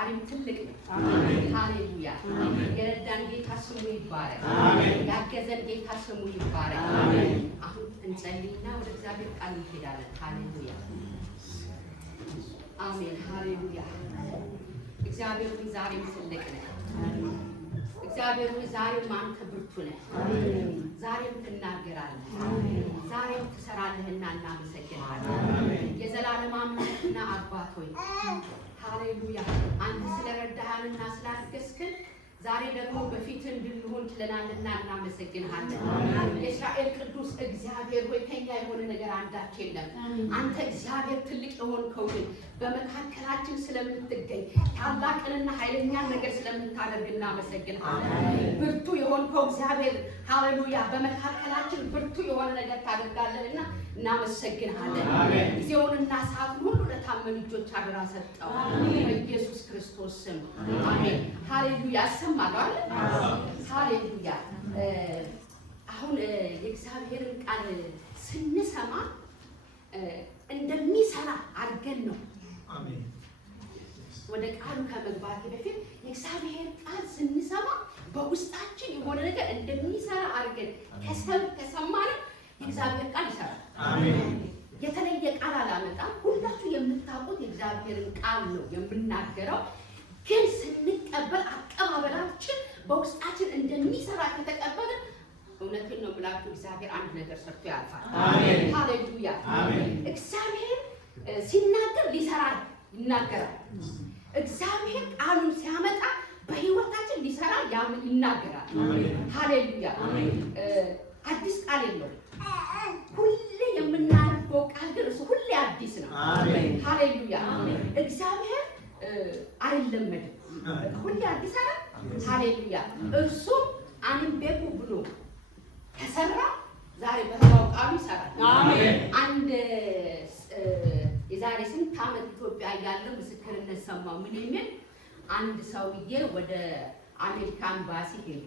ዛሬም ትልቅ ነው። ሃሌሉያ። የረዳን ጌታ ስሙ ይባረክ። ያገዘን ጌታ ስሙ ይባረክ። አሁን እንጸልይና ወደ እግዚአብሔር ቃል እንሄዳለን። ሃሌሉያ አሜን። ሃሌሉያ። እግዚአብሔር ሆይ ዛሬም ትልቅ ነህ። እግዚአብሔር ሆይ ዛሬም አንተ ብርቱ ነህ። ዛሬም ትናገራለህ። ዛሬም ትሰራለህና እናመሰግናለን። የዘላለም አምላክና አባት ሆይ ሃሌሉያ አንተ ስለረዳሃንና ስላገዝከን ዛሬ ደግሞ በፊት እንድንሆን ትለናልና እናመሰግንሃለን። የእስራኤል ቅዱስ እግዚአብሔር ሆይ ከኛ የሆነ ነገር አንዳች የለም። አንተ እግዚአብሔር ትልቅ የሆንከው ግን በመካከላችን ስለምትገኝ ታላቅንና ኃይለኛን ነገር ስለምታደርግ እናመሰግንሃለን። ብርቱ የሆንከው እግዚአብሔር ሃሌሉያ በመካከላችን ብርቱ የሆነ ነገር ታደርጋለህና እናመሰግንሃለን። ጊዜውንና ሰዓቱን ሁሉ ለታመኑ እጆች አደራ ሰጠው በኢየሱስ ክርስቶስ ስም አሜን። ሃሌሉያ ያሰማል። ሃሌሉያ አሁን የእግዚአብሔርን ቃል ስንሰማ እንደሚሰራ አድርገን ነው። አሜን። ወደ ቃሉ ከመግባቴ በፊት የእግዚአብሔር ቃል ስንሰማ በውስጣችን የሆነ ነገር እንደሚሰራ አድርገን ከሰማን የእግዚአብሔር ቃል ይሰራል። አሜን። የተለየ ቃል አላመጣም። ሁላችሁ የምታውቁት የእግዚአብሔርን ቃል ነው የምናገረው። ግን ስንቀበል አቀባበላችን በውስጣችን እንደሚሰራ ከተቀበልን እውነቴን ነው ብላችሁ እግዚአብሔር አንድ ነገር ሰርቶ ያልፋል። አሜን። ሃሌሉያ አሜን። እግዚአብሔር ሲናገር ሊሰራ ይናገራል። እግዚአብሔር ቃሉን ሲያመጣ በህይወታችን ሊሰራ ይናገራል። ሃሌሉያ አዲስ ቃል የለውም። ሁሌ የምናነበው ቃል ግን እሱ ሁሌ አዲስ ነው። ሃሌሉያ እግዚአብሔር አይለመድም። ሁሌ አዲስ አለ። ሃሌሉያ እርሱም አንቤኩ ብሎ ከሰራ ዛሬ በህያው ቃሉ ይሰራል። አሜን። አንድ የዛሬ ስንት ዓመት ኢትዮጵያ ያለ ምስክርነት ሰማሁ። ምን የሚል አንድ ሰውዬ ወደ አሜሪካ ኤምባሲ ሄዱ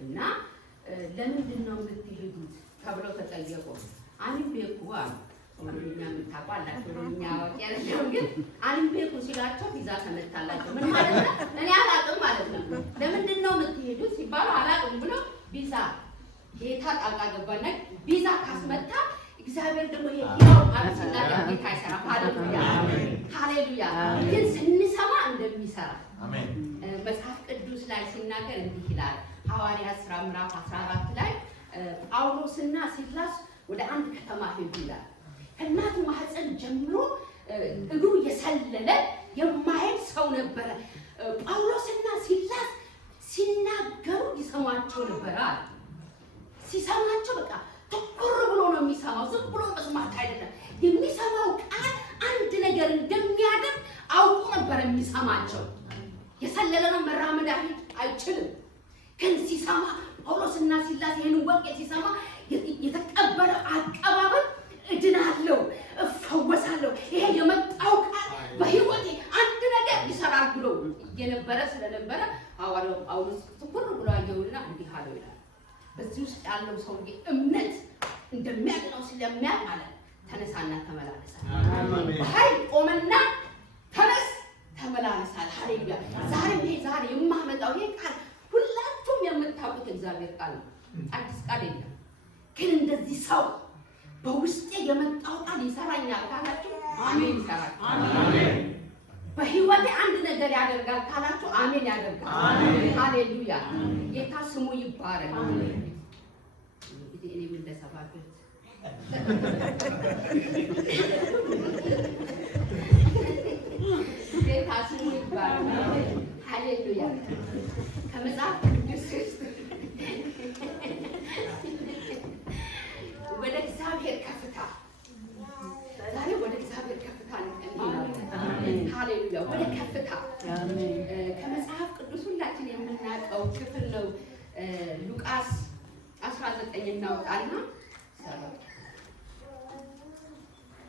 እና ለምንድን ነው የምትሄዱት ተብለው ተጠየቁ። አንቤኩ አሉ። ወንድኛ ምታቋላችሁ እኛ ወጥያለሁ ግን አንቤኩ ሲላቸው ቪዛ ተመታላቸው። ምን ማለት ነው? እኔ አላውቅም ማለት ነው። ለምንድን ነው የምትሄዱት ሲባሉ አላውቅም ብሎ ቪዛ ጌታ ጣልቃ ገባና ቪዛ ካስመታ እግዚአብሔር ደግሞ ይሄው አለስና ጌታ ይሰራል። ሃሌሉያ ሃሌሉያ። ግን ስንሰማ እንደሚሰራ አሜን። መጽሐፍ ቅዱስ ላይ ሲናገር እንዲህ ይላል። ሐዋርያት ሥራ ምዕራፍ 14 ላይ ጳውሎስና ሲላስ ወደ አንድ ከተማ ሄዱ ይላል። ከእናቱ ማህፀን ጀምሮ እግሩ የሰለለ የማይሄድ ሰው ነበረ። ጳውሎስና ሲላስ ሲናገሩ ይሰማቸው ነበረ። ሲሰማቸው በቃ ትኩር ብሎ ነው የሚሰማው። ዝም ብሎ መስማት አይደለም። የሚሰማው ቃል አንድ ነገር እንደሚያደርግ አውቆ ነበር የሚሰማቸው። የሰለለ ነው፣ መራመድ አይችልም። ግን ሲሰማ ጳውሎስና ሲላስ ይሄን ወንጌል ሲሰማ የተቀበለው አቀባበል እድናለሁ፣ እፈወሳለሁ፣ ይሄ የመጣው ቃል በህይወቴ አንድ ነገር ይሰራል ብሎ የነበረ ስለነበረ ሐዋርያው ጳውሎስ ትኩር ብሎ አየውና እንዲህ አለው ይላል። በዚህ ውስጥ ያለው ሰውዬ እምነት እንደሚያድነው ስለሚያውቅ ማለት ተነሳና ተመላለስ። አሜን። በኃይል ቆመና ተነስ ተመላለሳል። ሃሌሉያ። ዛሬ የማመጣው ይሄ ቃል ሁላችሁም የምታውቁት እግዚአብሔር ቃል ነው። አዲስ ቃል የለም። ግን እንደዚህ ሰው በውስጤ የመጣው ቃል ይሰራኛል ካላችሁ አሜን ይሰራል። አሜን። በህይወቴ አንድ ነገር ያደርጋል ካላችሁ አሜን ያደርጋል። አሜን። ሃሌሉያ ጌታ ስሙ ይባረክ። አሜን። እንግዲህ እኔ ምን ለሰባበት ጌታ ስሙ ይባረክ። ሃሌሉያ ከመጽሐፍ ቅዱስ ወደ እግዚአብሔር ከፍታ ዛሬ ወደ እግዚአብሔር ከፍታ እንሄዳለን። ሃሌሉያ ወደ ከፍታ ከመጽሐፍ ቅዱስ ሁላችን የምናውቀው ክፍል ነው። ሉቃስ 19 እናውጣና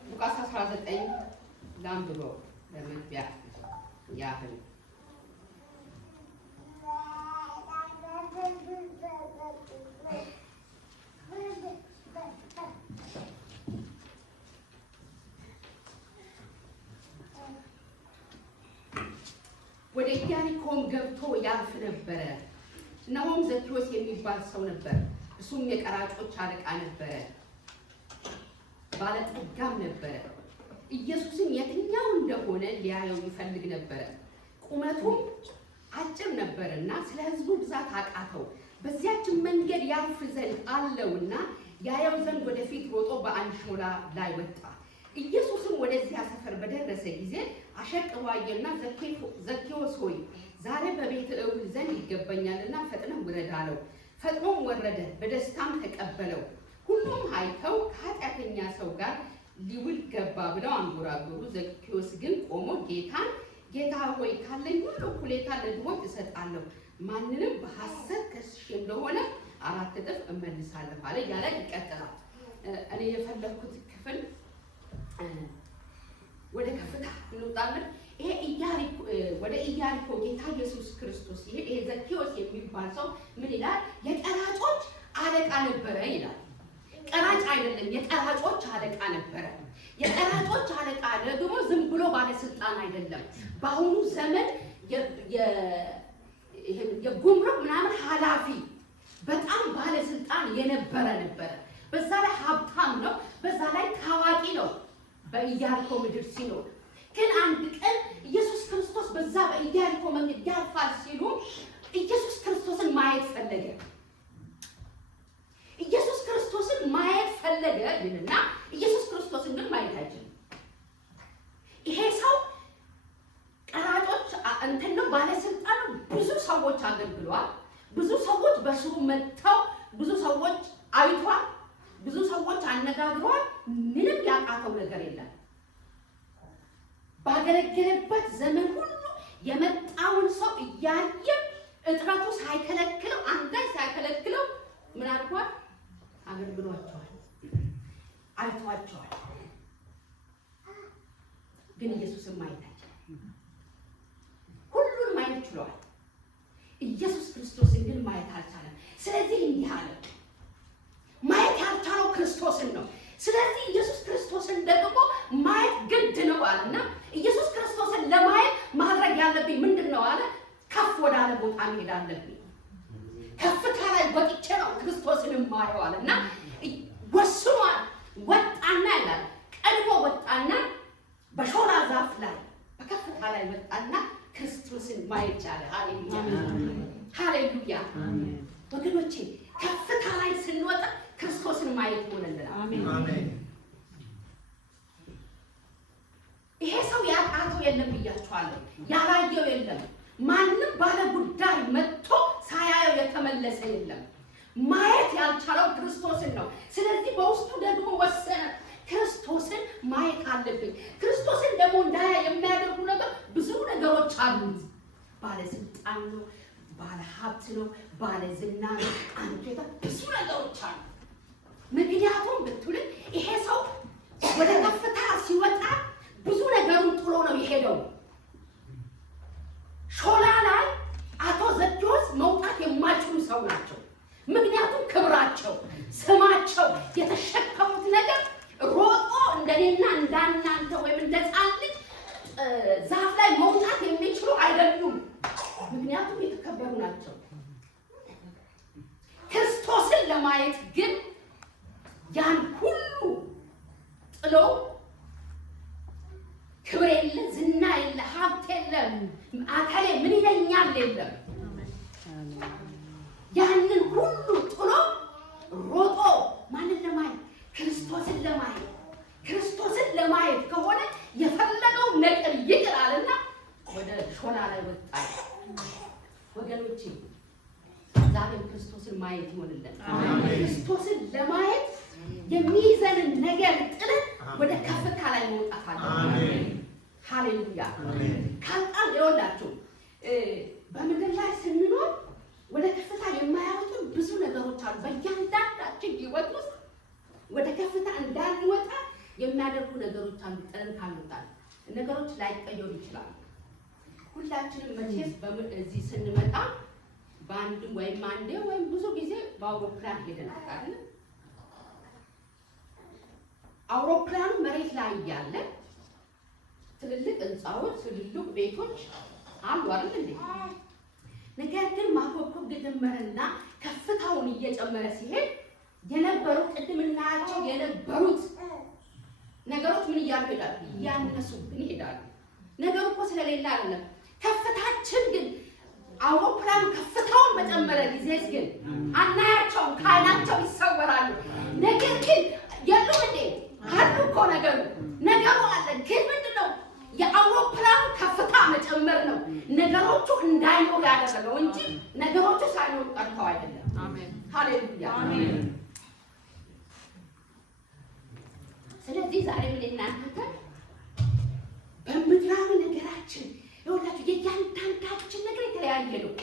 ሉቃስ 19 ላንብበው ለመግቢያ ያህል ወደ ኢያሪኮም ገብቶ ያልፍ ነበረ። እነሆም ዘኬዎስ የሚባል ሰው ነበር። እሱም የቀራጮች አለቃ ነበረ፣ ባለጠጋም ነበረ። ኢየሱስም የትኛው እንደሆነ ሊያየው ይፈልግ ነበረ። ቁመቱም አጭር ነበርና ስለ ሕዝቡ ብዛት አቃተው። በዚያች መንገድ ያልፍ ዘንድ አለውና ያየው ዘንድ ወደፊት ሮጦ በአንድ ሾላ ላይ ወጣ። ኢየሱስም ወደዚያ ሰፈር በደረሰ ጊዜ አሸቅቦ አየና ዘኬዎስ ሆይ ዛሬ በቤት እውል ዘንድ ይገባኛልና ፈጥነህ ውረድ አለው። ፈጥኖም ወረደ፣ በደስታም ተቀበለው። ሁሉም አይተው ከኃጢአተኛ ሰው ጋር ሊውል ገባ ብለው አንጎራጎሩ። ዘኬዎስ ግን ቆሞ ጌታ ሆይ ካለኝ ሁሉ እኩሌታ ለድሆች እሰጣለሁ፣ ማንንም በሐሰት ከስሼ እንደሆነ 4 እጥፍ እመልሳለሁ አለ እያለ ይቀጥላል። እኔ የፈለኩት ክፍል ወደ ከፍታ እንውጣለን። ይሄ ወደ ኢያሪኮ ጌታ ኢየሱስ ክርስቶስ ይሄ ዘኬዎስ የሚባል ሰው ምን ይላል? የቀራጮች አለቃ ነበረ ይላል። ቀራጭ አይደለም፣ የቀራጮች አለቃ ነበረ። የቀራጮች አለቃ ደግሞ ዝም ብሎ ባለስልጣን አይደለም። በአሁኑ ዘመን የጉምሩክ ምናምን ኃላፊ በጣም ባለስልጣን የነበረ ነበረ። በዛ ላይ ሀብታም ነው፣ በዛ ላይ ታዋቂ ነው በኢያሪኮ ምድር ሲኖር። ግን አንድ ቀን ኢየሱስ ክርስቶስ በዛ በኢያሪኮ መንገድ ያልፋል ሲሉ ኢየሱስ ክርስቶስን ማየት ፈለገ። ኢየሱስ ክርስቶስን ማየት ፈለገ ይልና ኢየሱስ ክርስቶስን ግን ማየት አይችልም። ይሄ ሰው ቀራጮች እንትን ነው፣ ባለስልጣን፣ ብዙ ሰዎች አገልግሏል። ብዙ ሰዎች በስሩ መጥተው ብዙ ሰዎች አይቷል። ብዙ ሰዎች አነጋግሯል። ምንም ያቃተው ነገር የለም። ባገለገለበት ዘመን ሁሉ የመጣውን ሰው እያየ እጥረቱ ሳይከለክለው አንዳች ሳይከለክለው ምን አድርጓል? አገልግሏቸዋል፣ አይቷቸዋል። ግን ኢየሱስን ማየት አይችልም። ሁሉን ማየት ችሏል። ኢየሱስ ክርስቶስን ግን ማየት አልቻለም። ስለዚህ እንዲህ አለ፣ ማየት ያልቻለው ክርስቶስን ነው። ስለዚህ ኢየሱስ ክርስቶስን ደግሞ ማየት ግድ ነው አለና ኢየሱስ ክርስቶስን ለማየት ማድረግ ያለብኝ ምንድን ነው አለ? ከፍ ወዳለ ቦታ መሄድ አለብኝ። ከፍታ ላይ ወጥቼ ነው ክርስቶስን ማየው አለና ወስኗል። ወጣና ይላል፣ ቀድሞ ወጣና በሾላ ዛፍ ላይ በከፍታ ላይ ወጣና ክርስቶስን ማየት ቻለ። ሃሌሉያ ሃሌሉያ። ወገኖቼ ከፍታ ላይ ስንወጣ ክርስቶስን ማየት ሆነልናል። አሜን። ይሄ ሰው ያቃተው የለም ብያችኋለሁ፣ ያላየው የለም። ማንም ባለ ጉዳይ መጥቶ ሳያየው የተመለሰ የለም። ማየት ያልቻለው ክርስቶስን ነው። ስለዚህ በውስጡ ደግሞ ወሰነ፣ ክርስቶስን ማየት አለብኝ። ክርስቶስን ደግሞ እንዳያ የሚያደርጉ ነገር ብዙ ነገሮች አሉት። ባለስልጣን ነው፣ ባለ ሀብት ነው፣ ባለ ዝና ነው፣ አንጀታ፣ ብዙ ነገሮች አሉ። ምክንያቱም ብትሉኝ ይሄ ሰው ወደ ከፍታ ሲወጣ ብዙ ነገሩን ጥሎ ነው የሄደው። ሾላ ላይ አቶ ዘኬዎስ መውጣት የማይችሉ ሰው ናቸው። ምክንያቱም ክብራቸው፣ ስማቸው፣ የተሸከሙት ነገር ሮጦ እንደኔና እንዳናንተ ወይም እንደ ሕፃን ልጅ ዛፍ ላይ መውጣት የሚችሉ አይደሉም። ምክንያቱም የተከበሩ ናቸው። ክርስቶስን ለማየት ግን ያን ሁሉ ጥሎ ክብር የለ፣ ዝና የለ፣ ሀብት የለም፣ አካሌ ምን ይለኛል የለም። ያንን ሁሉ ጥሎ ሮጦ ማንን ለማየት? ክርስቶስን ለማየት። ክርስቶስን ለማየት ከሆነ የፈለገው ነገር ይቅራልና ወደ ሾላ ላይ ወጣ። ወገኖቼ ዛሬም ክርስቶስን ማየት ይሆንልን። ክርስቶስን ለማየት የሚይዘንን ነገር ጥለን ወደ ከፍታ ላይ መውጣት አለብን። ሃሌሉያ። ካልጣል ይወላችሁ በምድር ላይ ስንኖር ወደ ከፍታ የማያወጡ ብዙ ነገሮች አሉ። በእያንዳንዳችን ህይወት ውስጥ ወደ ከፍታ እንዳንወጣ የሚያደርጉ ነገሮች አሉ። ጥለን ካልወጣን ነገሮች ላይቀየሩ ይችላሉ። ሁላችንም መቼስ እዚህ ስንመጣ በአንድም ወይም አንዴ ወይም ብዙ ጊዜ በአውሮፕላን ሄደናል አይደል? አውሮፕላኑ መሬት ላይ እያለ ትልልቅ ህንፃዎች፣ ትልልቅ ቤቶች አሉ አይደል እንዴ? ነገር ግን ማኮብኮብ ጀመረና ከፍታውን እየጨመረ ሲሄድ የነበሩ ቅድም እናያቸው የነበሩት ነገሮች ምን እያሉ ይሄዳሉ? እያነሱብን ይሄዳሉ። ነገሩ እኮ ስለሌለ አይደለም። ከፍታችን ግን አውሮፕላኑ ከፍታውን በጨመረ ጊዜ ግን አናያቸውም፣ ከዓይናቸው ይሰወራሉ። ነገር ግን የሉም እንዴ? አሉ እኮ ነገሩ አለ። ግን ምንድነው? የአውሮፕላኑ ከፍታ መጨመር ነው ነገሮቹ እንዳይኖሩ ያደረገው እንጂ ነገሮቹ ሳይኖሩ ቀርተው አይደለም። አሜን፣ ሃሌሉያ፣ አሜን። ስለዚህ ዛሬ ምን እናንተ በምድራዊ ነገራችን ይኸውላችሁ የእያንዳንዳችን ነገር የተለያየ ነው።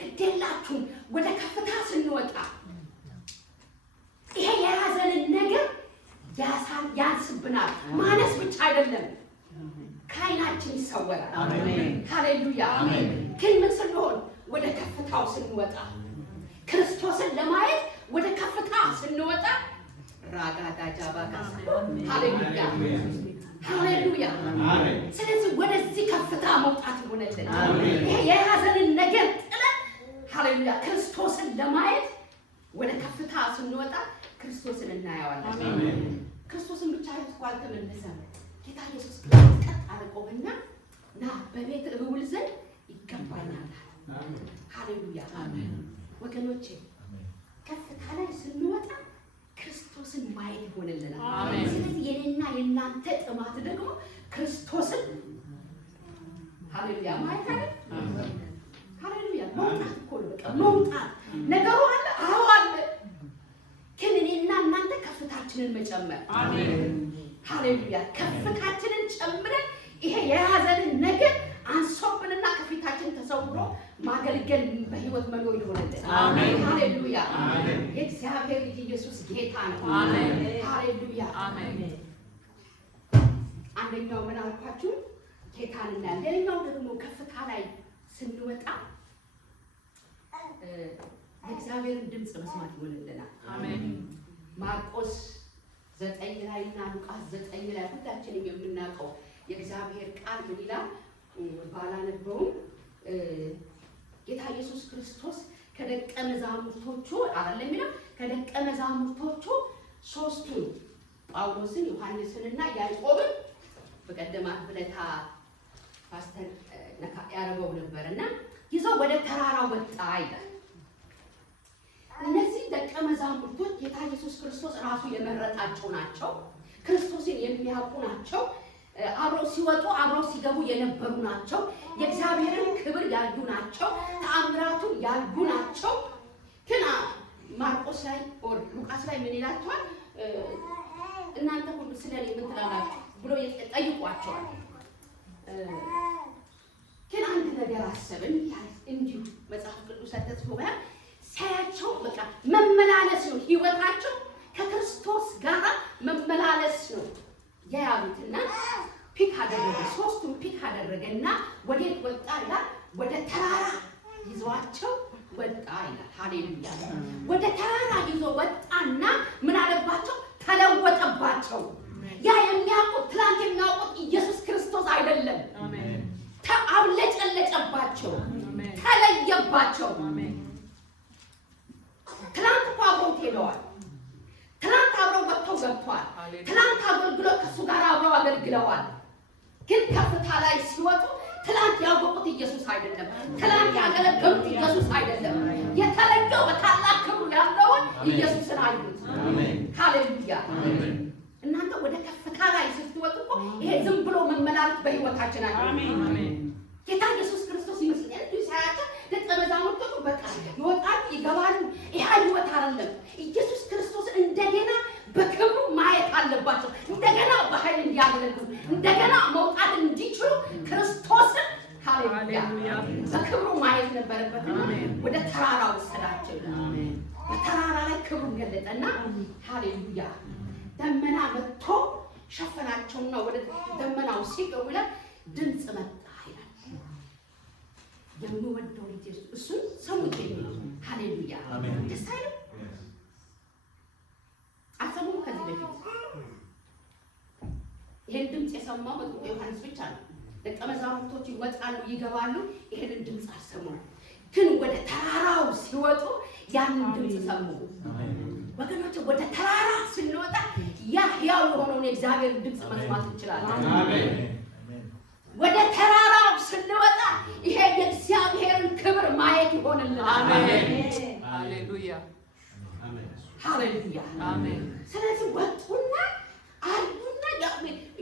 ግዴላችሁም ወደ ከፍታ ስንወጣ ይሄ የያዘንን ነገር ያንስብናል። ማነስ ብቻ አይደለም፣ ከዓይናችን ይሰወራል። አሜን፣ ሃሌሉያ፣ አሜን። ግን ምን ስንሆን? ወደ ከፍታው ስንወጣ ክርስቶስን ለማየት ወደ ከፍታ ስንወጣ ራጋዳጃባጋስ ሃሌሉያ፣ ሃሌሉያ። ስለዚህ ወደዚህ ከፍታ መውጣት ይሆነልን። ይሄ የያዘንን ነገር ጥለን ሃሌሉያ ክርስቶስን ለማየት ወደ ከፍታ ስንወጣ ክርስቶስን እናየዋለን። ክርስቶስን ብቻ አይቶ አልተመለሰም። ጌታ ኢየሱስ ክርስቶስ ቀጥ አድርጎና ና በቤት እውል ዘንድ ይገባኛል። ሃሌሉያ፣ አሜን። ወገኖቼ ከፍታ ላይ ስንወጣ ክርስቶስን ማየት ይሆንልናል። አሜን። ስለዚህ የኔና የናንተ ጥማት ደግሞ ክርስቶስን ሃሌሉያ ማየት አይደል? ሃሌሉያ መውጣት እኮ ነው። በቃ መውጣት ነገሩ አለ። አዎ አለ። ግን እኔና እናንተ ከፍታችንን መጨመር። አሜን፣ ሃሌሉያ። ከፍታችንን ጨምረን ይሄ የያዘንን ነገር አንሶብንና ከፊታችን ተሰውሮ ማገልገል በህይወት መኖር ይሆንልን። አሜን፣ ሃሌሉያ፣ አሜን። የእግዚአብሔር ልጅ ኢየሱስ ጌታ ነው። አሜን፣ ሃሌሉያ፣ አሜን። አንደኛው ምን አልኳችሁ? ጌታን እናያለን። ሌላኛው ደግሞ ከፍታ ላይ ስንወጣ የእግዚአብሔርን ድምፅ መስማት ይሆንልናል። አሜን። ማርቆስ 9 ላይ እና ሉቃስ 9 ላይ ሁላችንም የምናውቀው የእግዚአብሔር ቃል ምን ይላል? ባላነበውም ጌታ ኢየሱስ ክርስቶስ ከደቀ መዛሙርቶቹ አይደለም የሚለው ከደቀ መዛሙርቶቹ ሶስቱን ጳውሎስን፣ ዮሐንስንና ያዕቆብን በቀደማት ብለታ ፓስተር ነካ ያረገው ነበርና ይዘው ወደ ተራራው ወጣ ይላል። እነዚህ ደቀ መዛሙርቶች ጌታ ኢየሱስ ክርስቶስ ራሱ የመረጣቸው ናቸው። ክርስቶስን የሚያውቁ ናቸው። አብረው ሲወጡ አብረው ሲገቡ የነበሩ ናቸው። የእግዚአብሔርን ክብር ያዩ ናቸው። ተአምራቱን ያዩ ናቸው። ግን ማርቆስ ላይ ኦር ሉቃስ ላይ ምን ይላቸዋል? እናንተ ሁሉ ስለኔ ምን ትላላችሁ ብሎ ጠይቋቸዋል። ግን አንድ ነገር አሰብን። እንዲሁ መጽሐፍ ቅዱስ ተጽፎ ሳያቸው በቃ መመላለስ ነው ህይወታቸው፣ ከክርስቶስ ጋር መመላለስ ነው ያያሉትና ፒክ አደረገ። ሶስቱም ፒክ አደረገና ወዴት ወጣ ይላል? ወደ ተራራ ይዟቸው ወጣ ይላል። ሃሌሉያ። ወደ ተራራ ይዞ ወጣና ምን አለባቸው? ተለወጠባቸው። ያ የሚያውቁት ትላንት የሚያውቁት ኢየሱስ ክርስቶስ አይደለም። አሜን። አብለጨለጨባቸው፣ ተለየባቸው። አሜን። ትላንት እኮ አብረውት ሄደዋል። ትላንት አብረው ወጥተው ገብተዋል። ትላንት አገልግሎት ከእሱ ጋር አብረው አገልግለዋል። ግን ከፍታ ላይ ሲወጡ ትላንት ያወቁት ኢየሱስ አይደለም። ትላንት ያገለገሉት ኢየሱስ አይደለም። የተለየው በታላቅ ክብሩ ያለውን ኢየሱስን አዩት። ሃሌሉያ። እናንተ ወደ ከፍታ ላይ ስትወጡ እኮ ይሄ ዝም ብሎ መመላለስ በህይወታችን አይደለም። ጌታ ኢየሱስ ክርስቶስ ይመስለኛል እንዲሁ ሳያቸው ደቀ መዛሙርቱ በቃ ይወጣሉ ይገባሉ። ይሄ ህይወት አይደለም። ኢየሱስ ክርስቶስ እንደገና በክብሩ ማየት አለባቸው። እንደገና በኃይል እንዲያገለግሉ፣ እንደገና መውጣት እንዲችሉ ክርስቶስን ሃሌሉያ በክብሩ ማየት ነበረበትና ወደ ተራራ ወሰዳቸው። በተራራ ላይ ክብሩን ገለጠና ሃሌሉያ ደመና መጥቶ ሸፈናቸውና ወደ ደመናው ሲገቡ ይላል ድምፅ መጣ ይላል። የምወደው ልጅ እሱን ሰሙት የሚል ሃሌሉያ ደስ አይልም? አሰሙም ከዚህ በፊት ይሄን ድምፅ የሰማው ዮሐንስ ብቻ ነው። ደቀ መዛሙርቶች ይወጣሉ ይገባሉ፣ ይሄንን ድምፅ አልሰሙም። ግን ወደ ተራራው ሲወጡ ያንን ድምፅ ሰሙ። ወገኖች ወደ ተራራ ስንወጣ ያ ሕያው የሆነውን የእግዚአብሔር ድምፅ መስማት እንችላለን። ወደ ተራራው ስንወጣ ይሄ የእግዚአብሔርን ክብር ማየት ይሆንልናል። ሃሌሉያ ሃሌሉያ አሜን። ስለዚህ ወጡና አሉና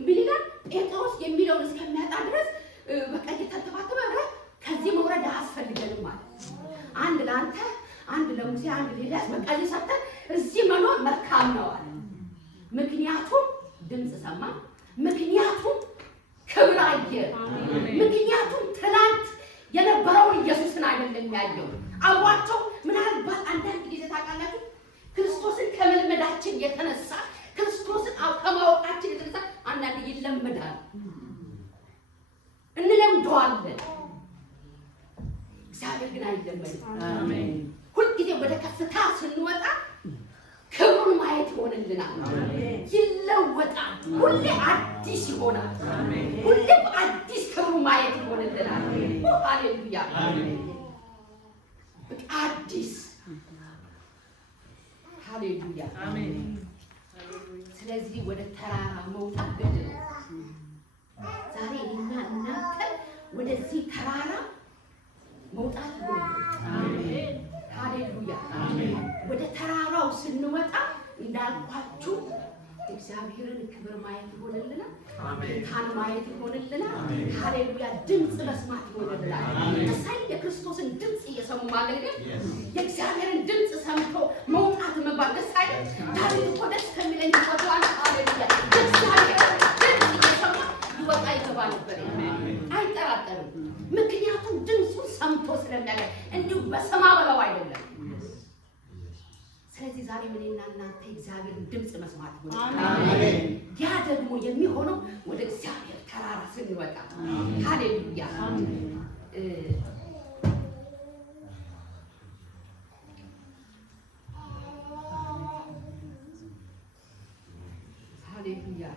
ቢሊዳ ጴጥሮስ የሚለውን እስከሚያጣ ድረስ በቃ እየተንተባተበ ከዚህ መውረድ አያስፈልገንም ማለት አንድ ለአንተ አንድ ለሙሴ አንድ ለኤልያስ በቃ እየሰጠን እዚህ መኖር መልካም ነው አለ። ምክንያቱም ድምፅ ሰማ፣ ምክንያቱም ክብር አየ፣ ምክንያቱም ትናንት የነበረውን ኢየሱስን አይደለም ያየው። አብሯቸው ምናልባት አንዳንድ ጊዜ ታውቃላችሁ ክርስቶስን ከመልመዳችን የተነሳ ክርስቶስን ከማወቃችን የተነሳ አንዳንድ ይለመዳል፣ እንለምደዋለን። እግዚአብሔር ግን አይለመድም። አሜን። ሁልጊዜ ወደ ከፍታ ስንወጣ ክብሩን ማየት ይሆንልናል፣ ይለወጣል፣ ሁሌ አዲስ ይሆናል። ሁሌ በአዲስ ክብሩ ማየት ይሆንልናል። ሃሌሉያ አዲስ ሃሌሉያ አሜን። ስለዚህ ወደ ተራራ መውጣት ግድ ነው። ዛሬ እኛ እናንተ ወደዚህ ተራራ መውጣት ይሆንልናል። ሃሌሉያ ወደ ተራራው ስንወጣ እንዳልኳችሁ እግዚአብሔርን ክብር ማየት ይሆንልናል፣ ጌታን ማየት ይሆንልናል። ሃሌሉያ ድምፅ መስማት ይሆንልናል። እሳይ የክርስቶስን ድምፅ እየሰሙ ማለት ግን የእግዚአብሔርን ድምፅ ሰምቶ መውጣት መባል ደስ አይደል? ዳዊት እኮ ደስ ከሚለኝ ይወጣል። ሃሌሉያ የእግዚአብሔርን ድምፅ እየሰማ ይወጣ ይገባ ነበር፣ አይጠራጠርም። ምክንያቱም ድምፁን ሰምቶ ስለሚያገኝ እንዲሁ በሰማ በለው አይደለም። ስለዚህ ዛሬ እኔና እናንተ እግዚአብሔርን ድምፅ መስማት ይሆናል። ያ ደግሞ የሚሆነው ወደ እግዚአብሔር ተራራ ስንወጣ። ሃሌሉያ ሃሌሉያ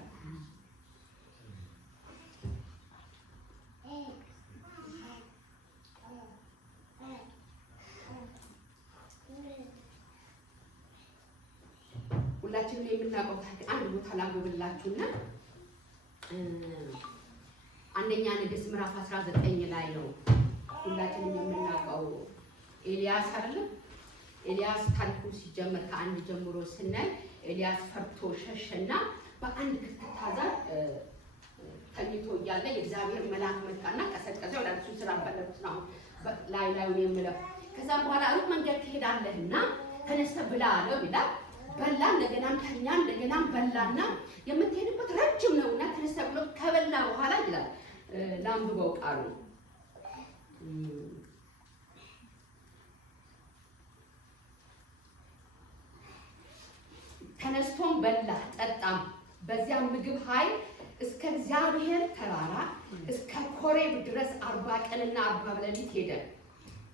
ሁላችንም የምናውቀው አንድ ቦታ ላንብብላችሁና አንደኛ ነገሥት ምዕራፍ 19 ላይ ነው። ሁላችንም የምናውቀው ኤልያስ አይደለም? ኤልያስ ታሪኩ ሲጀመር ከአንድ ጀምሮ ስናይ ኤልያስ ፈርቶ ሸሸና በአንድ ክፍተታ ዛር ተኝቶ እያለ የእግዚአብሔር መልአክ መጣና ቀሰቀሰው። ለእሱ ስላልፈለጉት ነው ላዩን የምለው። ከዛም በኋላ ሩቅ መንገድ ትሄዳለህና ተነስተህ ብላ አለው ይላል። በላ፣ እንደገናም ተኛ፣ እንደገናም በላና የምትሄድበት ረጅም ነውና ተነስተህ ብሎ ከበላ በኋላ ይላል ላንብበው ቃሉ ተነስቶም በላ ጠጣም። በዚያም ምግብ ኃይል እስከ እግዚአብሔር ተራራ እስከ ኮሬብ ድረስ 40 ቀንና 40 ሌሊት ሄደ።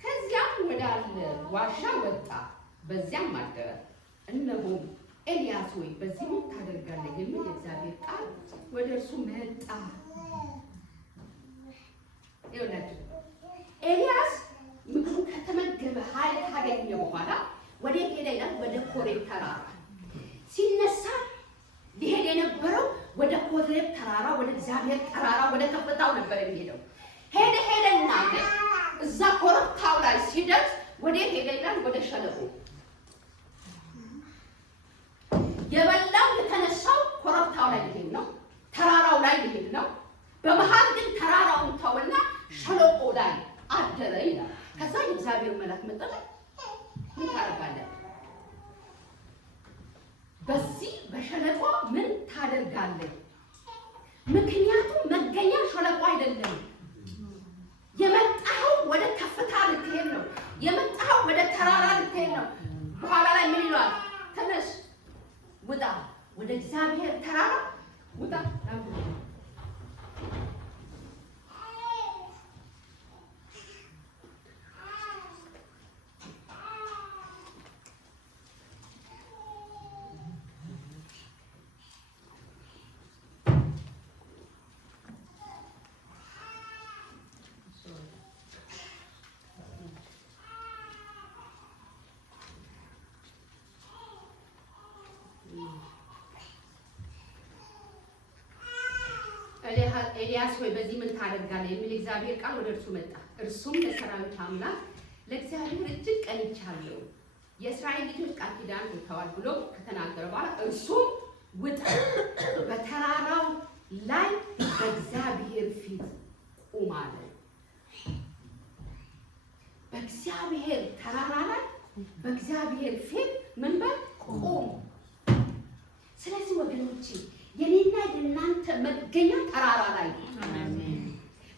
ከዚያም ወዳለ ዋሻ ወጣ፣ በዚያም አደረ። እነሆም ኤልያስ ሆይ በዚህ ምን ታደርጋለህ የሚል የእግዚአብሔር ቃል ወደ እርሱ መጣ። ይኸውላችሁ ኤልያስ ምግቡ ከተመገበ ኃይል ካገኘ በኋላ ወዴት ሄደ ይላል? ወደ ኮሬብ ተራራ። ሲነሳ ሊሄድ የነበረው ወደ ኮሬብ ተራራ፣ ወደ እግዚአብሔር ተራራ፣ ወደ ከፍታው ነበር የሚሄደው። ሄደና እዛ ኮረብታው ላይ ሲደርስ ወዴት ሄደ ይላል? ወደ ሸለቆ። የበላው የተነሳው ኮረብታው ላይ ሊሄድ ነው፣ ተራራው ላይ ሊሄድ ነው። በመሃል ግን ተራራውን ተወና ሸለቆ ላይ አደረ ይላል። ከዛ የእግዚአብሔር መልአክ መጣ። ምን ታደርጋለህ? በዚህ በሸለቆ ምን ታደርጋለህ? ምክንያቱም መገኛ ሸለቆ አይደለም። የመጣኸው ወደ ከፍታ ልትሄድ ነው። የመጣኸው ወደ ተራራ ልትሄድ ነው። በኋላ ላይ ምን ይሏል? ተነስ ውጣ፣ ወደ እግዚአብሔር ተራራ ውጣ። ኤልያስ ሆይ በዚህ ምን ታደርጋለህ የሚል እግዚአብሔር ቃል ወደ እርሱ መጣ። እርሱም ለሰራዊት አምላክ ለእግዚአብሔር እጅግ ቀንቻለሁ፣ የእስራኤል ልጆች ቃል ኪዳን ትተዋል ብሎ ከተናገረ በኋላ እርሱም ውጣ፣ በተራራው ላይ በእግዚአብሔር ፊት ቁም አለ። በእግዚአብሔር ተራራ ላይ በእግዚአብሔር ፊት ምን በል ቁም። ስለዚህ ወገኖቼ የኔና የእናንተ መገኛ ተራራ ላይ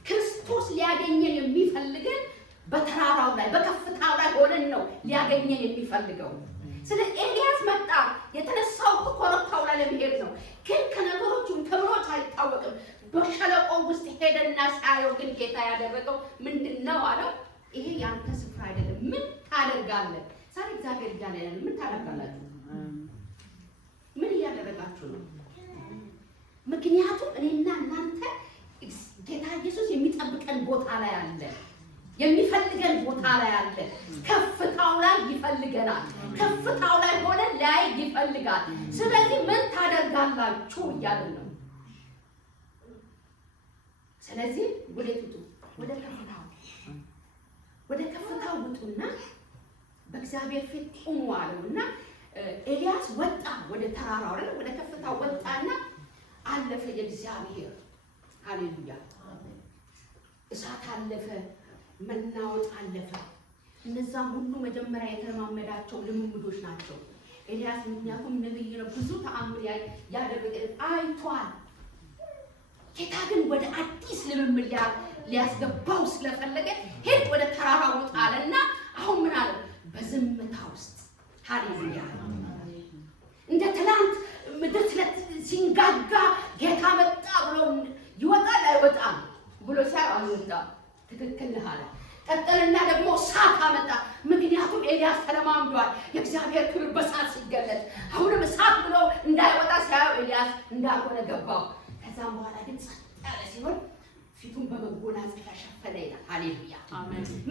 ክርስቶስ ሊያገኘን የሚፈልገን በተራራው ላይ በከፍታው ላይ ሆነን ነው ሊያገኘን የሚፈልገው። ስለዚህ ኤልያስ መጣ። የተነሳው ኮረብታው ላይ ለመሄድ ነው፣ ግን ከነገሮቹም ክብሮች አይታወቅም። በሸለቆ ውስጥ ሄደና ሳየው ግን ጌታ ያደረገው ምንድነው አለው? ይሄ ያንተ ስፍራ አይደለም። ምን ታደርጋለህ? ዛሬ እግዚአብሔር እያለ ያለ ምን ታደርጋላችሁ? ምን እያደረጋችሁ ነው? ምክንያቱም እኔና እናንተ ጌታ ኢየሱስ የሚጠብቀን ቦታ ላይ አለ፣ የሚፈልገን ቦታ ላይ አለ። ከፍታው ላይ ይፈልገናል። ከፍታው ላይ ሆነን ላይ ይፈልጋል። ስለዚህ ምን ታደርጋላችሁ እያለ ነው። ስለዚህ ወዴት ውጡ? ወደ ከፍታው፣ ወደ ከፍታው ውጡና በእግዚአብሔር ፊት ቁሙ አለውና ኤልያስ ወጣ። ወደ ተራራው ላይ ወደ ከፍታው ወጣና አለፈ። የእግዚአብሔር ሃሌሉያ እሳት አለፈ፣ መናወጥ አለፈ። እነዛም ሁሉ መጀመሪያ የተለማመዳቸው ልምምዶች ናቸው። ኤልያስ ምክንያቱም ነብይ ነው፣ ብዙ ተአምር ያደረገ አይቷል። ጌታ ግን ወደ አዲስ ልምምድ ሊያስገባው ስለፈለገ ሄድ ወደ ተራራው ውጣ አለና አሁን ምን አለ? በዝምታ ውስጥ ሃሌሉያ እንደ ትናንት ምድር ሲንጋጋ ጌታ መጣ ብሎ ይወጣል አይወጣም ብሎ ሳይሆን አልወጣም። ትክክል ነህ አለ። ቀጠልና ደግሞ እሳት አመጣ። ምክንያቱም ኤልያስ ተለማምዷል የእግዚአብሔር ክብር በእሳት ሲገለጥ። አሁንም እሳት ብሎ እንዳይወጣ ሳይሆን ኤልያስ እንዳልሆነ ገባው። ከዛም በኋላ ግን ጸጥ ያለ ሲሆን ፊቱን በመጎናጸፊያ ሸፈነ ይላል። ሃሌሉያ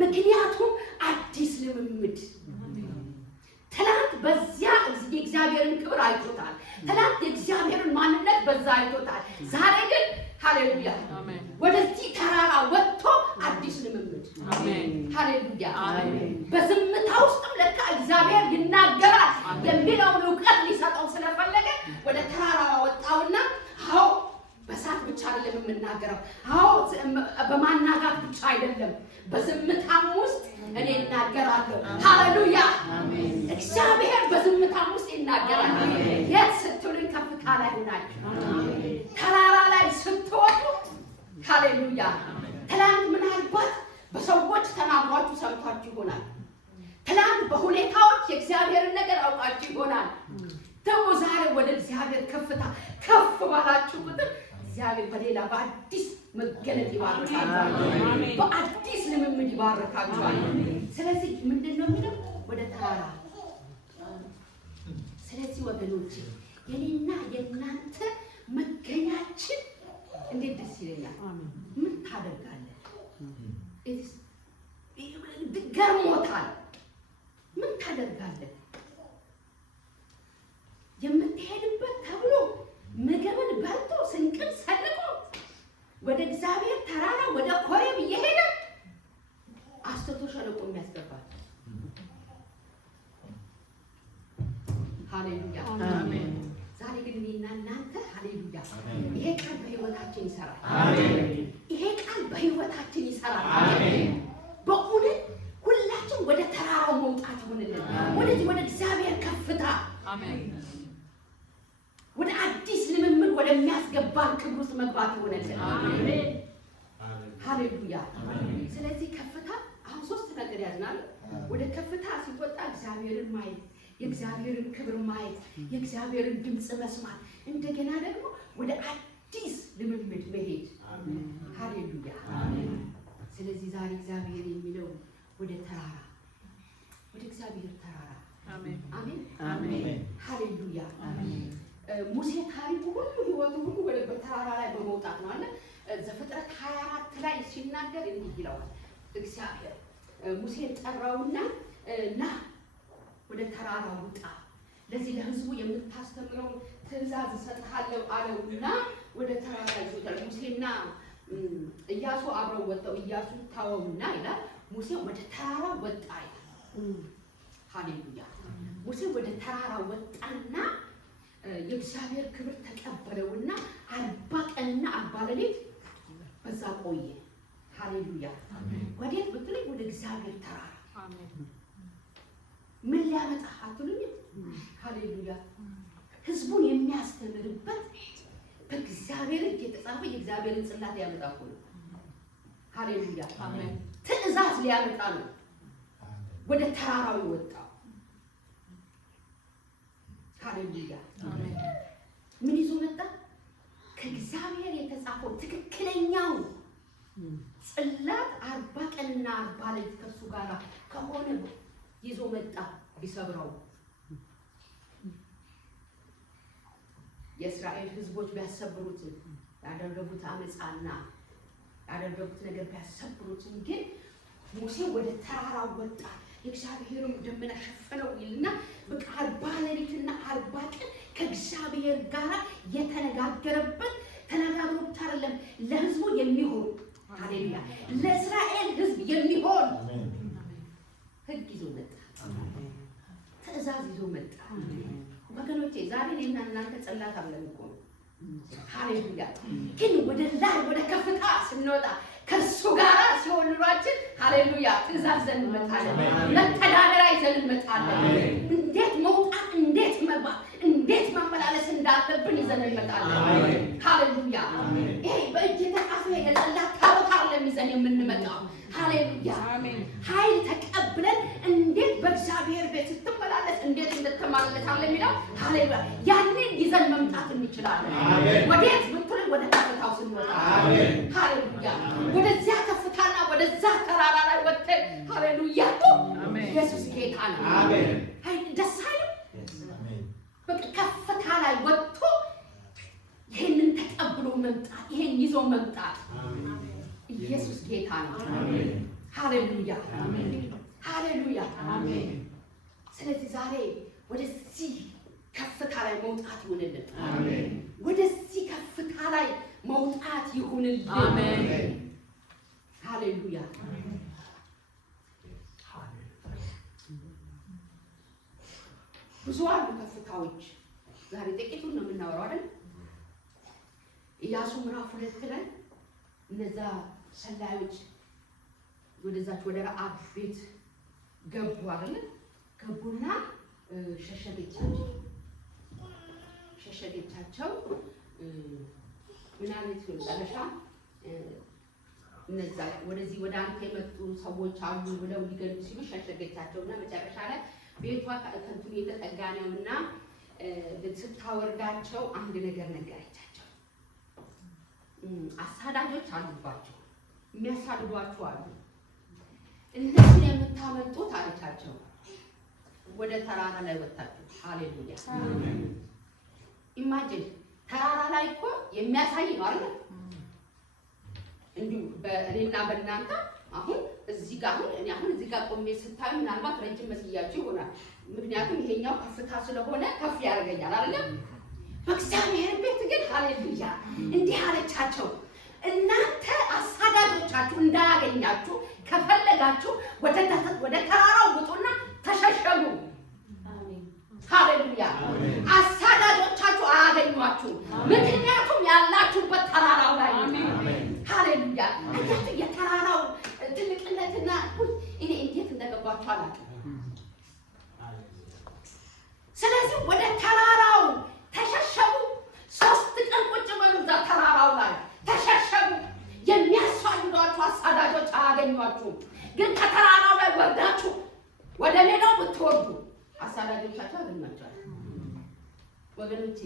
ምክንያቱም አዲስ ልምምድ። ትናንት በዚያ የእግዚአብሔርን ክብር አይቶታል። ትናንት የእግዚአብሔርን ማንነት በዛ አይቶታል። ዛሬ ግን ሃሌሉያ ወደዚህ ተራራ ወጥቶ አዲስ ልምምድ። ሃሌሉያ በዝምታ ውስጥም ለካ እግዚአብሔር ይናገራል የሚለውን እውቀት ሊሰጠው ስለፈለገ ወደ ተራራ ወጣውና አዎ በሳት ብቻ አይደለም የምናገረው፣ አዎ በማናጋት ብቻ አይደለም፣ በዝምታም ውስጥ እኔ እናገራለሁ። ሃሌሉያ እግዚአብሔር በዝምታም ውስጥ ይናገራል። የት ስትሉኝ ከፍታ ላይ ሆናችሁ ተራራ ላይ ስትወጡ ሃሌሉያ ትላንት ምናልባት በሰዎች ተናግሯችሁ ሰምታችሁ ይሆናል። ትላንት በሁኔታዎች የእግዚአብሔርን ነገር አውቃችሁ ይሆናል። ደግሞ ዛሬ ወደ እግዚአብሔር ከፍታ ከፍ ባላችሁ ቁጥር እግዚአብሔር በሌላ በአዲስ መገለጥ ይባርካችኋል፣ በአዲስ ልምምድ ይባርካችኋል። ስለዚህ ምንድን ነው የሚለው? ወደ ተራራ። ስለዚህ ወገኖች የኔና የእናንተ መገኛችን እንዴት ደስ ይለኛል። ምን ታደርጋለህ? ገርሞታል። ምን ታደርጋለህ? የምትሄድበት ተብሎ ምግብን በልቶ ስንቅን ሰልቆ ወደ እግዚአብሔር ተራራ ወደ ኮሬብ እየሄደ አስተቶ ሸለቆ የሚያስገባል። ሃሌሉያ አሜን። ዛሬ ግን እኔና እናንተ ሃሌሉያ ይሄ ቃል በህይወታችን ይሰራል። አሜን። ይሄ ቃል በህይወታችን ይሰራል። አሜን። በእውነት ሁላችን ወደ ተራራው መውጣት ይሆንልን፣ ወደዚህ ወደ እግዚአብሔር ከፍታ አሜን፣ ወደ አዲስ ልምምድ ወደሚያስገባን ክብር ውስጥ መግባት ይሆንልን። አሜን ሃሌሉያ። ስለዚህ ከፍታ አሁን ሶስት ነገር ያዝናል። ወደ ከፍታ ሲወጣ እግዚአብሔርን ማየት፣ የእግዚአብሔርን ክብር ማየት፣ የእግዚአብሔርን ድምጽ መስማት፣ እንደገና ደግሞ ወደ አዲስ ልምምድ መሄድ። ሃሌሉያ። ስለዚህ ዛሬ እግዚአብሔር የሚለው ወደ ተራራ፣ ወደ እግዚአብሔር ተራራ። አሜን አሜን አሜን ሃሌሉያ። ሙሴ ታሪኩ ሁሉ ህይወቱ ሁሉ ወደ ተራራ ላይ በመውጣት ነው አለ። ዘፍጥረት 24 ላይ ሲናገር እንዲህ ይለዋል። እግዚአብሔር ሙሴን ጠራውና ና ወደ ተራራ ውጣ፣ ለዚህ ለህዝቡ የምታስተምረው ትእዛዝ እሰጥሃለሁ አለውና ወደ ተራራ ይወጣል። ሙሴና ኢያሱ አብረው ወጣው ኢያሱ ታወውና ይላል ሙሴ ወደ ተራራ ወጣ ይላል። ሃሌሉያ ሙሴ ወደ ተራራ ወጣና የእግዚአብሔር ክብር ተቀበለውና 40 ቀንና 40 ሌሊት በዛ ቆየ። ሃሌሉያ ወዴት ብትለኝ ወደ እግዚአብሔር ተራራ። ምን ሊያመጣ አትሉኝ? ሃሌሉያ ህዝቡን የሚያስተምርበት በእግዚአብሔር እጅ የተጻፈ የእግዚአብሔርን ጽላት ያመጣው ነው። ሃሌሉያ ትእዛዝ ሊያመጣ ነው ወደ ተራራው የወጣው። ሃሌሉያ ምን ይዞ መጣ? ከእግዚአብሔር የተጻፈው ትክክለኛው ጽላት 40 ቀንና 40 ሌሊት ከሱ ጋር ከሆነ ይዞ መጣ ቢሰብረው። የእስራኤል ህዝቦች ቢያሰብሩት ያደረጉት አመፃና ያደረጉት ነገር ቢያሰብሩት ግን ሙሴ ወደ ተራራው ወጣ። የእግዚአብሔርም ደመና ሸፈነው ይልና በቃ 40 ሌሊትና 40 ቀን ከእግዚአብሔር ጋር የተነጋገረበት ተነጋግሮት አይደለም ለህዝቡ የሚሆን ሃሌሉያ ለእስራኤል ህዝብ የሚሆን ህግ ይዞ መጣ። ትእዛዝ ይዞ መጣ። ወገኖቼ ዛሬ እኔና እናንተ ጽላት አለን እኮ ሃሌሉያ ግን ወደ ላይ ወደ ከፍታ ስንወጣ ከሱ ጋር ሲሆን ኑሯችን ሃሌሉያ ትእዛዝ ይዘን እንመጣለን። መተዳደሪያ ይዘን እንመጣለን። እንዴት መውጣት እንዴት መግባት እንዴት መመላለስ እንዳለብን ይዘን እንመጣለን። ሃሌሉያ ይሄ በእጅ የተጻፈ የጽላት ታቦት አይደለም ይዘን የምንመጣው። ሃሌሉያ ኃይል ተቀብለን እንዴት በእግዚአብሔር ቤት ስትመላለስ እንዴት እንድትመላለሳለን የሚለው ሃሌሉያ ያንን ይዘን መምጣት እንችላለን። ወዴት ብትሉኝ ወደ ከፍታው ስንወጣ ሃሌሉያ ወደዚያ ከፍታና ወደዛ ተራራ ላይ ወጥተን ሃሌሉያ ኢየሱስ ጌታ ነው። አሜን ደስ አይልም? በቃ ከፍታ ላይ ወጥቶ ይሄንን ተቀብሎ መምጣት ይሄን ይዞ መምጣት ኢየሱስ ጌታ ነው። ሃሌሉያ ሃሌሉያ አሜን። ስለዚህ ዛሬ ወደዚህ ከፍታ ላይ መውጣት ይሁንልን። አሜን። ወደዚህ ከፍታ ላይ መውጣት ይሁንልን። አሜን። ሃሌሉያ ብዙ አሉ ከፍታዎች። ዛሬ ጥቂቱን ነው የምናወራው አይደል? ኢያሱ ምዕራፍ 2 ላይ እነዛ ሰላዮች ወደዛች ወደ ረዓብ ቤት ገቡ አይደል? ገቡና ሸሸገቻቸው ምናልባት መጨረሻ እነዛ ወደዚህ ወደ አንተ የመጡ ሰዎች አሉ ብለው ሊገሉ ሲሉ ሸሸገቻቸውና መጨረሻ ላይ ቤቷ ከእንትኑ የተጠጋ ነውና ስታወርዳቸው አንድ ነገር ነገረቻቸው። አሳዳጆች አሉባቸው፣ የሚያሳድዷቸው አሉ። እነሱን የምታመጡት አለቻቸው ወደ ተራራ ላይ ወጣችሁ። ሃሌሉያ ኢማጂን ተራራ ላይ እኮ የሚያሳይ ነው አይደል? እንዲሁ በእኔና በእናንተ አሁን እዚህ ጋር አሁን እዚህ ጋር ቆሜ ስታዩ ምናልባት ረጅም መስያችሁ ይሆናል። ምክንያቱም ይሄኛው ከፍታ ስለሆነ ከፍ ያደርገኛል አይደል? በእግዚአብሔር ቤት ግን ሃሌሉያ እንዲህ አለቻቸው፣ እናንተ አሳዳጆቻችሁ እንዳያገኛችሁ ከፈለጋችሁ ወደ ተራራው ውጡና ተሸሸጉ። ሃሌሉያ አሳዳጆቻችሁ አያገኟችሁ፣ ምክንያቱም ያላችሁበት ተራራው ላይ ነው። ሃሌሉያ እንዴት የተራራው ትልቅነትና እኔ እንዴት እንደገባችሁ አላውቅም። ስለዚህ ወደ ተራራው ተሸሸጉ። 3 ቀን ቁጭ በሉ እዛ ተራራው ላይ ተሸሸጉ። የሚያሳድዷችሁ አሳዳጆች አያገኟችሁም። ግን ከተራራው ላይ ወርዳችሁ ወደ ሜዳው ብትወርዱ አሳዳጆቻችሁ አገኟቸዋል። ወገኖቼ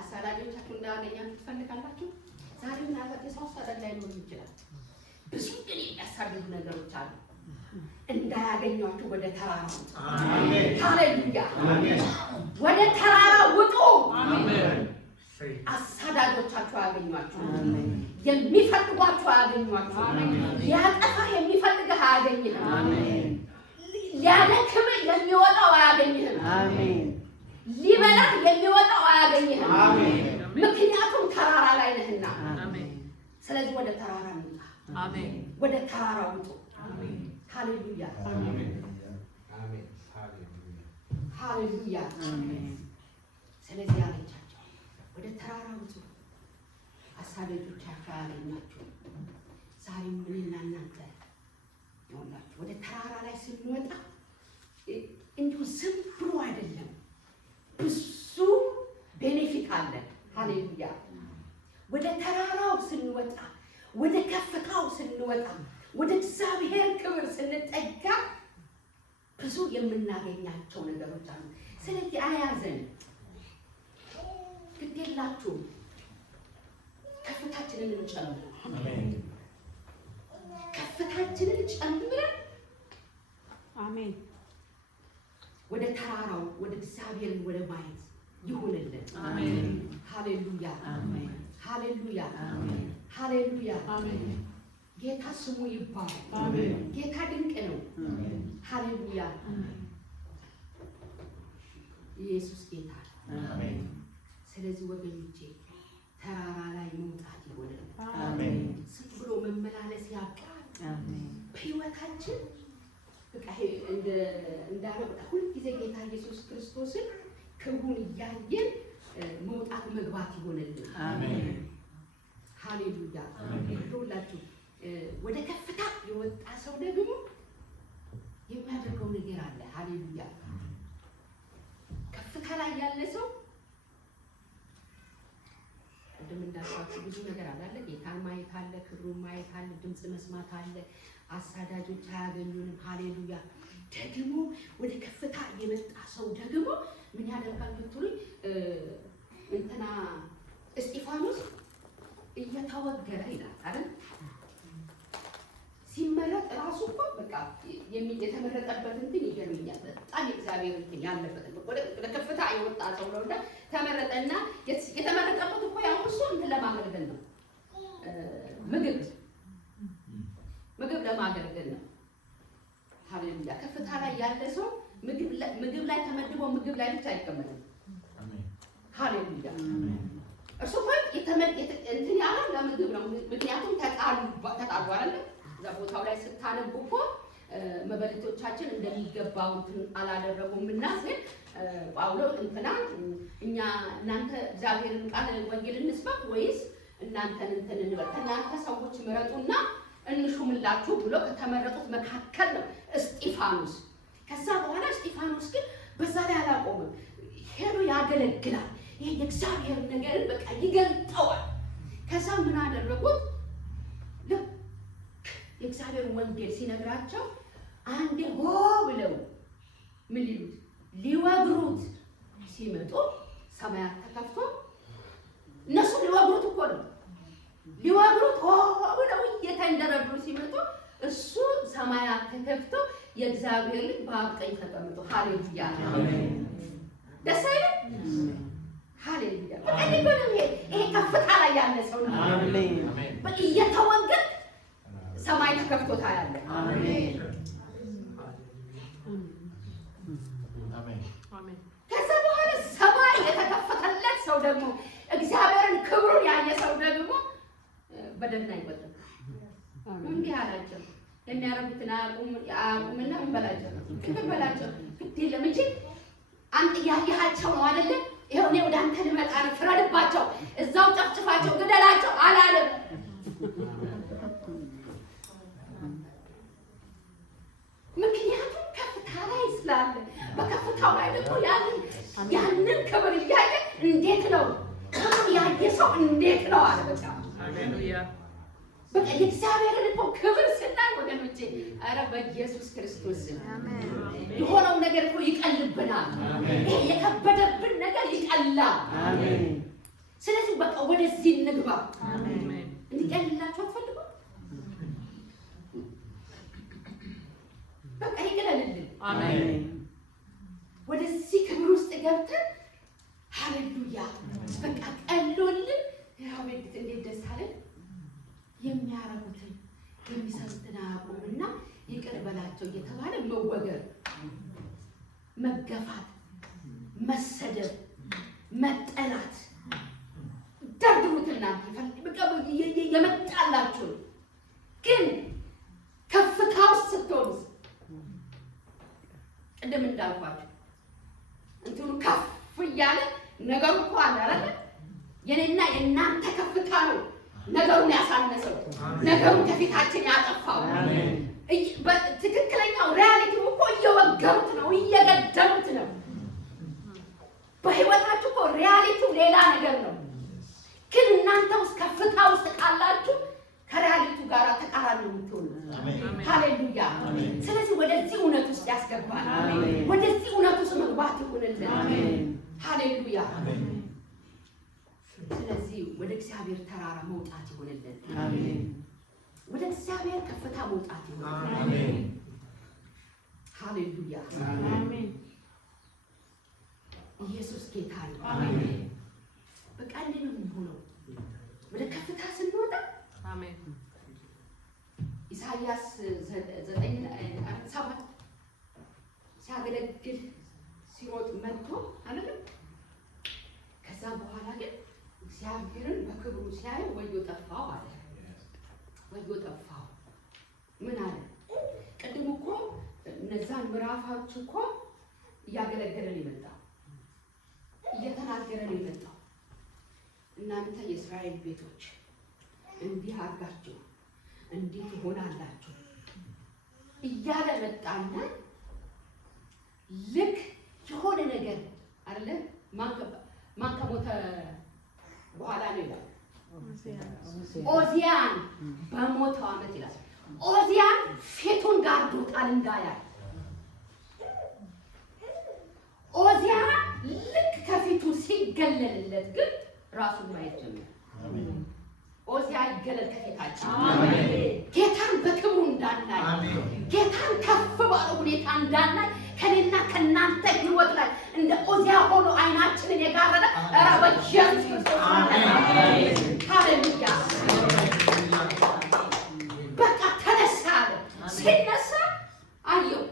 አሳዳጆቻችሁ እንዳያገኛችሁ ትፈልጋላችሁ? ዛሬ ምናልባት የሰው አሳዳጅ ላይኖር ይችላል። ብዙ ግን የሚያሳድዱ ነገሮች አሉ። እንዳያገኟችሁ ወደ ተራራው ውጡ። አሜን። ሃሌሉያ ወደ ተራራው ውጡ። አሜን። አሳዳጆቻችሁ አያገኟችሁ። አሜን። የሚፈልጓችሁ አያገኟችሁ። አሜን። ሊያጠፋህ የሚፈልግህ አያገኝህም። አሜን። ሊያደክምህ የሚወጣው አያገኝህም። አሜን። ሊበላህ የሚወጣው አያገኝህም። አሜን። ምክንያቱም ተራራ ላይ ነህና። አሜን። ስለዚህ ወደ ተራራ እንውጣ። አሜን። ወደ ተራራ ውጡ። አሜን። ሃሌሉያ አሜን። ሃሌሉያ። አሜን። ስለዚህ አለቻቸው ወደ ተራራ ውጡ፣ አሳዳጆች አያገኟችሁ። ዛሬም እኔና እናንተ ይሆናችሁ ወደ ተራራ ላይ ስንወጣ እንዲሁ ዝም ብሎ አይደለም፣ ብዙ ቤኔፊት አለ። ሃሌሉያ። ወደ ተራራው ስንወጣ፣ ወደ ከፍታው ስንወጣ፣ ወደ እግዚአብሔር ክብር ስንጠጋ ብዙ የምናገኛቸው ነገሮች አሉ። ስለዚህ አያዘን፣ ግድ የላችሁም። ከፍታችንን እንጨምር። ከፍታችንን ጨምረን አሜን። ወደ ተራራው ወደ እግዚአብሔርን ወደ ማየት ይሁንልን። አሜን። ሃሌሉያ አሜን። ሃሌሉያ አሜን። ሃሌሉያ። አሜን። ጌታ ስሙ ይባላል። አሜን። ጌታ ድንቅ ነው። ሃሌሉያ። ኢየሱስ ጌታ ነው። ስለዚህ ወገኖቼ ተራራ ላይ መውጣት ይሆናል። አሜን። ዝም ብሎ መመላለስ ያብቃል። አሜን። በሕይወታችን በቃ እንዳለው በቃ ሁልጊዜ ጌታ ኢየሱስ ክርስቶስን ክብሩን እያየን መውጣት መግባት ይሆንልን። አሜን። ሃሌሉያ። ሁላችሁ ወደ ከፍታ የወጣ ሰው ደግሞ የሚያደርገው ነገር አለ። ሃሌሉያ። ከፍታ ላይ ያለ ሰው ቅድም እንዳልኳችሁ ብዙ ነገር አለ። ጌታን ማየት አለ፣ ክብሩን ማየት አለ፣ ድምፅ መስማት አለ። አሳዳጆች አያገኙንም። ሃሌሉያ። ደግሞ ወደ ከፍታ የመጣ ሰው ደግሞ ምን ያደርጋል ብትሉኝ እንትና እስጢፋኖስ እየተወገረ ይላል አይደል? ሲመረጥ ራሱ እኮ በቃ የተመረጠበት እንትን ይገርምኛል። በጣም የእግዚአብሔር እንትን ያለበት ወደ ከፍታ የወጣ ሰው ነውና ተመረጠና የተመረጠበት እኮ ያው እሱ እንትን ለማገልገል ነው። ምግብ ለማገልገል ነው። ሃሌሉያ። ከፍታ ላይ ያለ ሰው ምግብ ላይ ተመድቦ ምግብ ላይ ብቻ አይቀመጥም። ሃሌሉያ። እርሱ እንትን ያለው ለምግብ ነው። ምክንያቱም ተጣሉ አይደለ? እዛ ቦታው ላይ ስታነቡ እኮ መበለቶቻችን እንደሚገባው እንትን አላደረጉም እና ግን ጳውሎስ እንትና እናንተ እግዚአብሔርን ቃል ወንጌል እንስበክ ወይስ እናንተን እንትን እንበል? እናንተ ሰዎች ምረጡና እንሹምላችሁ ብሎ ከተመረጡት መካከል ነው እስጢፋኖስ። ከዛ በኋላ እስጢፋኖስ ግን በዛ ላይ አላቆምም፣ ሄዶ ያገለግላል። ይሄ የእግዚአብሔር ነገርን በቃ ይገልጠዋል። ከዛ ምን አደረጉት? ልክ የእግዚአብሔር ወንጌል ሲነግራቸው አንዴ ሆ ብለው ምን ሊሉት ሊወግሩት ሲመጡ ሰማያት ተከፍቶ እነሱ ሊወግሩት እኮ ነው ሊወግሩት ሆ ብለው እየተንደረደሩ ሲመጡ እሱ ሰማያት ተከፍቶ የእግዚአብሔር ልጅ በአብ ቀኝ ተቀምጦ ሃሌሉያ ደስ አይልም? ሃሌሉያ። ይሄ ከፍታ ላይ ያለ ሰው ነው። አሜን። እየተወገድ ሰማይ ተከፍቶ ታያለ። አሜን። ከዛ በኋላ ሰማይ የተከፈተለት ሰው ደግሞ እግዚአብሔርን ክብሩን ያየ ሰው ደግሞ በደልና ይወጣል። እንዲህ አላቸው የሚያረጉትን አያውቁምና ምን በላቸው ግድ የለም እንጂ አንተ ያያቸው ነው አይደለ? ይሄው እኔ ወደ አንተ ልመጣ ነው፣ ፍረድባቸው፣ እዛው ጨፍጭፋቸው፣ ግደላቸው አላለም። ምክንያቱም ከፍታ ላይ ስላለ በከፍታው ላይ ደግሞ ያንን ክብር እያየ እንዴት ነው ክብር ያየ ሰው እንዴት ነው አለ። በቃ ሃሌሉያ። በቃ የእግዚአብሔርን እኮ ክብር ስናይ ወገኖቼ፣ ኧረ በኢየሱስ ክርስቶስ የሆነው ነገር እኮ ይቀልብናል። ይሄ የከበደብን ነገር ይቀላል። ስለዚህ በቃ ወደዚህ እንግባ። እንዲቀልላችሁ አትፈልጉ? በቃ ይቀልልልን። አሜን። ወደዚህ ክብር ውስጥ ገብተን ሃሌሉያ በቃ ቀሎልን። ያው እንዴት ደስ አለን። የሚያረጉትን የሚሰሩትን አያውቁምና ይቅር በላቸው እየተባለ መወገር፣ መገፋት፣ መሰደብ፣ መጠላት ደርድሩትና የመጣላችሁ ግን ከፍታው ስትሆኑ ቅድም እንዳልኳችሁ እንትኑ ከፍ እያለ ነገሩ እኮ አለ አይደል? የኔና የእናንተ ከፍታ ነው ነገሩን ያሳነሰው፣ ነገሩን ከፊታችን ያጠፋው። ትክክለኛው ሪያሊቲው እኮ እየወገሩት ነው፣ እየገደሉት ነው። በህይወታችሁ እኮ ሪያሊቲው ሌላ ነገር ነው። ግን እናንተ ውስጥ ከፍታ ውስጥ ካላችሁ ከሪያሊቲው ጋር ተቃራኒ የምትሆኑት። ሃሌሉያ! ስለዚህ ወደዚህ እውነት ውስጥ ያስገባል። ወደዚህ እውነት ውስጥ መግባት ይሁንልን። ሃሌሉያ! ስለዚህ ወደ እግዚአብሔር ተራራ መውጣት ይሁንልን። ወደ እግዚአብሔር ከፍታ መውጣት ይሁንልን። ሃሌሉያ! ኢየሱስ ጌታ ነው። በቃ እንዴት ነው የሚሆነው? ወደ ከፍታ ስንወጣ አሜን። ኢሳይያስ 9:7 ሲያገለግል ሲሮጥ መጥቶ አይደለም። ከዛ በኋላ ግን እግዚአብሔርን በክብሩ ሲያይ ወዮ ጠፋው አለ። ወዮ ጠፋው ምን አለ? ቅድም እኮ እነዛን ምዕራፎች እኮ እያገለገለን የመጣው እየተናገረን የመጣው እናንተ የእስራኤል ቤቶች እንዲህ አድርጋችሁ እንዲህ ትሆናላችሁ እያለ መጣና ልክ የሆነ ነገር አይደለ ማን ከሞተ በኋላ ነው ይላል። ኦዚያን በሞተው ዓመት ይላል። ኦዚያን ፊቱን ጋርዶታል እንዳያይ። ኦዚያን ልክ ከፊቱ ሲገለልለት ግን ራሱን ማየት ጀመረ። ኦዚያ ይገለል ከፊታችን። ጌታን በክብሩ እንዳናይ፣ ጌታን ከፍ ባለ ሁኔታ እንዳናይ ከኔና ከናንተ ህይወት ላይ እንደ ኦዚያ ሆኖ አይናችንን የጋረደ በኢየሱስ ክርስቶስ ሃሌሉያ! በቃ ተነሳ አለ። ሲነሳ አየው።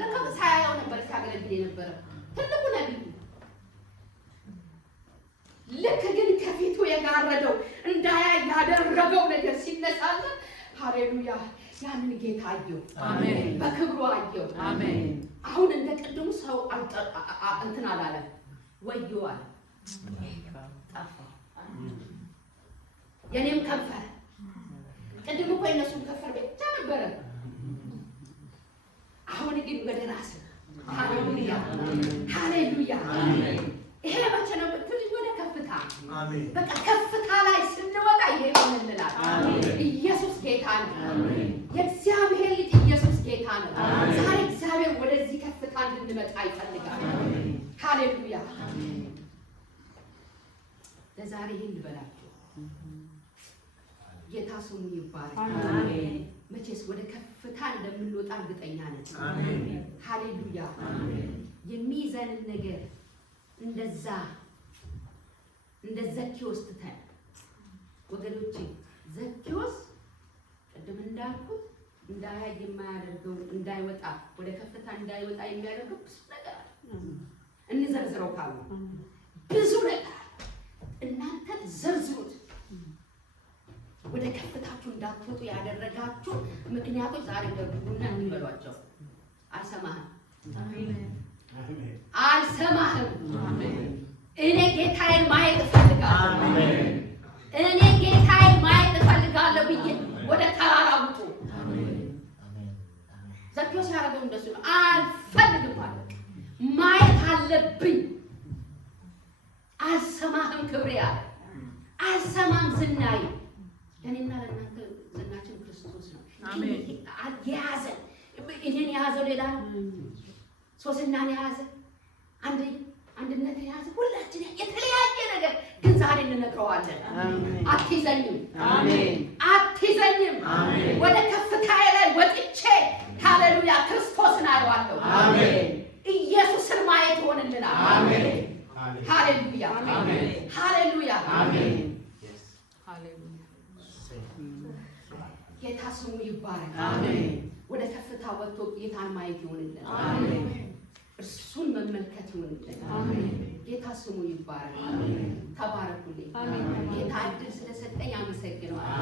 ለካ ሳያየው ነበር ሲያገለግል የነበረ ትልቁ ነቢይ። ልክ ግን ከፊቱ የጋረደው እንዳያይ ያደረገው ነገር ሲነሳለት ሃሌሉያ! ያንን ጌታ አየው። አሜን። በክብሩ አየው። አሜን። አሁን እንደ ቅድሙ ሰው እንትን አላለም። ወዮ አለ። ጠፋ። የኔም ከንፈር ቅድም እኮ የነሱም ከንፈር ብቻ ነበረ። አሁን ግን ወደ ራስ ሃሌሉያ! ሃሌሉያ! ይሄ መቼ ነው ብትል ወደ ከፍታ። በቃ ከፍታ ላይ ስንወጣ ይሄ ይሆንልናል። ኢየሱስ ጌታ ነው። የእግዚአብሔር ልጅ ኢየሱስ ጌታ ነው። ዛሬ እግዚአብሔር ወደዚህ ከፍታ እንድንመጣ ይፈልጋል። ሃሌሉያ! ለዛሬ ይህን ልበላችሁ። ጌታ ስሙ ይባረክ። መቼስ ወደ ከፍታ እንደምንወጣ እርግጠኛ ነን። ሃሌሉያ! የሚይዘንን ነገር እንደዛ እንደ ዘኪዎስ ትተን ወገኖቼ፣ ዘኪዎስ ቅድም እንዳልኩት እንዳያይ የማያደርገው እንዳይወጣ ወደ ከፍታ እንዳይወጣ የሚያደርገው ብዙ ነገር አለ። እንዘርዝረው ካሉ ብዙ ነገር እናንተ ዘርዝሩት። ወደ ከፍታችሁ እንዳትወጡ ያደረጋችሁ ምክንያቶች ዛሬ ደርጉና እንበሏቸው። አልሰማህም፣ አልሰማህም። እኔ ጌታዬን ማየት እፈልጋለሁ። እኔ ጌታዬን ማየት እፈልጋለሁ ብዬ ወደ ተራራ ውጡ። ዘኪዎስ ያደረገው እንደሱ ነው። አልፈልግም ማለት ማየት አለብኝ። አልሰማህም ክብሬ አለ። አልሰማም ዝናዬ። ለእኔና ለእናንተ ዝናችን ክርስቶስ ነው። የያዘን እኔን የያዘው ሌላ ነው። ሶስናን የያዘ አንድነትን የያዘ ሁላችን የተለያየ ነገር ግን ዛሬ እንነግረዋለን። አትይዘኝም፣ አትይዘኝም። ወደ ከፍታዬ ላይ ወጥቼ ሃሌሉያ ክርስቶስን አየዋለሁ። ኢየሱስን ማየት ይሆንልናል። ሃሌሉያ! ሃሌሉያ! ጌታ ስሙ ይባረክ። ወደ ከፍታ ወጥቶ ጌታን ማየት ይሆንልን። እርሱን መመልከት ይሆንልን። ጌታ ስሙ ይባረክ። ተባረኩልኝ። ጌታ እድል ስለሰጠኝ አመሰግነዋለሁ።